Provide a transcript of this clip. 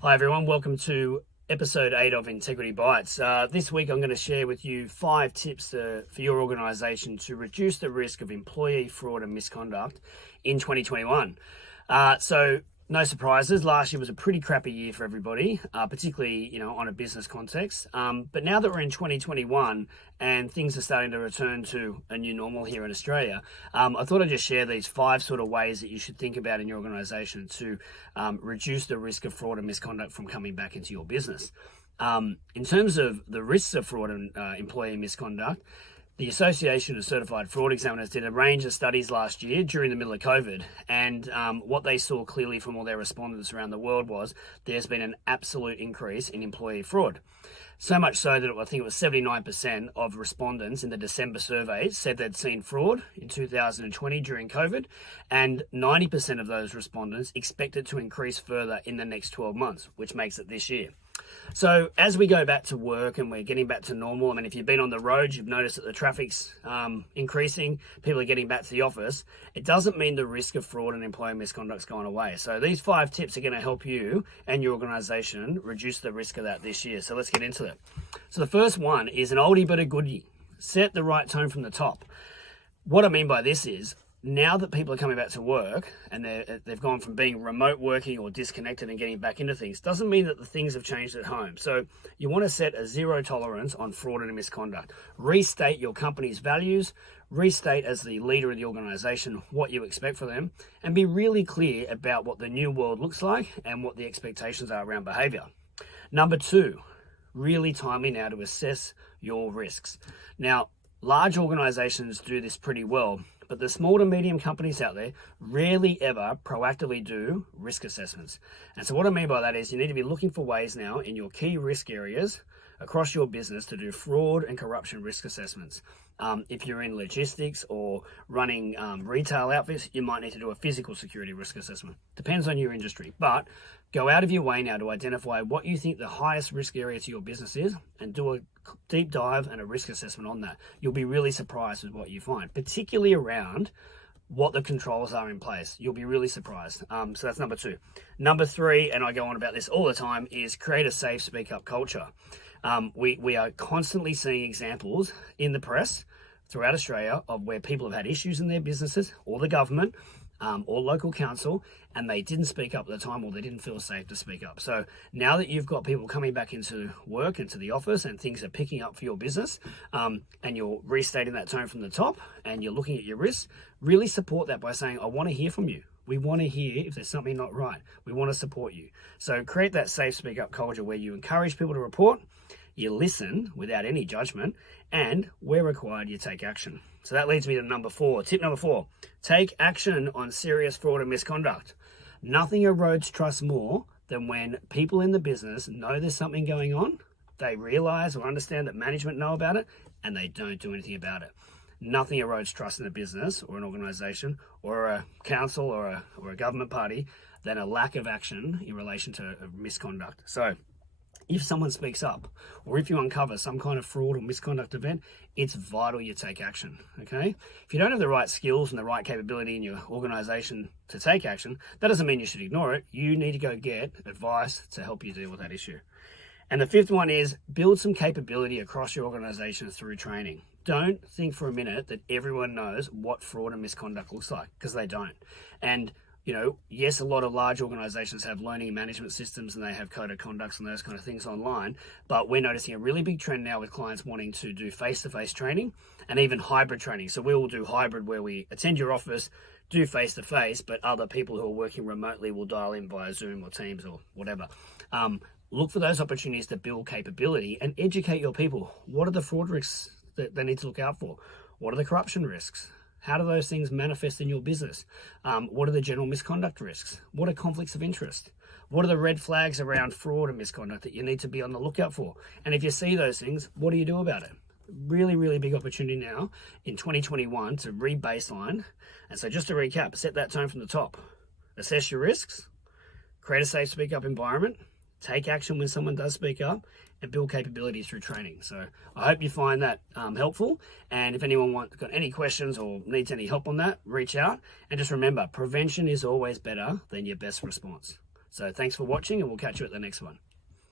Hi everyone, welcome to episode 8 of Integrity Bites. This week I'm going to share with you 5 tips for your organisation to reduce the risk of employee fraud and misconduct in 2021. So no surprises, last year was a pretty crappy year for everybody, particularly on a business context. But now that we're in 2021 and things are starting to return to a new normal here in Australia, I thought I'd just share these 5 sort of ways that you should think about in your organisation to reduce the risk of fraud and misconduct from coming back into your business. In terms of the risks of fraud and employee misconduct, the Association of Certified Fraud Examiners did a range of studies last year during the middle of COVID, and what they saw clearly from all their respondents around the world was there's been an absolute increase in employee fraud. So much so that I think it was 79% of respondents in the December survey said they'd seen fraud in 2020 during COVID, and 90% of those respondents expect it to increase further in the next 12 months, which makes it this year. So as we go back to work and we're getting back to normal, I mean, if you've been on the road, you've noticed that the traffic's increasing, people are getting back to the office. It doesn't mean the risk of fraud and employee misconduct's gone away. So these 5 tips are going to help you and your organisation reduce the risk of that this year. So let's get into it. So the first one is an oldie but a goodie. Set the right tone from the top. What I mean by this is, now that people are coming back to work and they've gone from being remote working or disconnected and getting back into things, doesn't mean that the things have changed at home. So you want to set a zero tolerance on fraud and misconduct. Restate your company's values, restate as the leader of the organization what you expect from them, and be really clear about what the new world looks like and what the expectations are around behavior. Number 2, really timely now to assess your risks. Now, large organizations do this pretty well, but the small to medium companies out there rarely ever proactively do risk assessments. And so what I mean by that is you need to be looking for ways now in your key risk areas across your business to do fraud and corruption risk assessments. If you're in logistics or running retail outfits, you might need to do a physical security risk assessment. Depends on your industry, but go out of your way now to identify what you think the highest risk area to your business is and do a deep dive and a risk assessment on that. You'll be really surprised with what you find, particularly around what the controls are in place. You'll be really surprised. So that's number 2. Number 3, and I go on about this all the time, is create a safe speak up culture. We are constantly seeing examples in the press throughout Australia of where people have had issues in their businesses or the government or local council, and they didn't speak up at the time or they didn't feel safe to speak up. So now that you've got people coming back into work, into the office, and things are picking up for your business, and you're restating that tone from the top and you're looking at your risks, really support that by saying, I want to hear from you. We want to hear if there's something not right. We want to support you. So create that safe speak up culture where you encourage people to report, you listen without any judgment, and where required, you take action. So that leads me to number 4. Tip number 4, take action on serious fraud and misconduct. Nothing erodes trust more than when people in the business know there's something going on, they realize or understand that management know about it, and they don't do anything about it. Nothing erodes trust in a business or an organization or a council or a government party than a lack of action in relation to misconduct. So if someone speaks up or if you uncover some kind of fraud or misconduct event, it's vital you take action, okay? If you don't have the right skills and the right capability in your organization to take action, that doesn't mean you should ignore it. You need to go get advice to help you deal with that issue. And the 5th one is build some capability across your organization through training. Don't think for a minute that everyone knows what fraud and misconduct looks like, because they don't. And yes, a lot of large organizations have learning management systems and they have code of conducts and those kind of things online, but we're noticing a really big trend now with clients wanting to do face-to-face training and even hybrid training. So we will do hybrid where we attend your office, do face-to-face, but other people who are working remotely will dial in via Zoom or Teams or whatever. Look for those opportunities to build capability and educate your people. What are the fraud risks that they need to look out for? What are the corruption risks? How do those things manifest in your business? What are the general misconduct risks? What are conflicts of interest? What are the red flags around fraud and misconduct that you need to be on the lookout for? And if you see those things, what do you do about it? Really, really big opportunity now in 2021 to re-baseline. And so just to recap, set that tone from the top. Assess your risks, create a safe speak up environment, take action when someone does speak up, and build capability through training. So I hope you find that helpful. And if anyone got any questions or needs any help on that, reach out. And just remember, prevention is always better than your best response. So thanks for watching, and we'll catch you at the next one.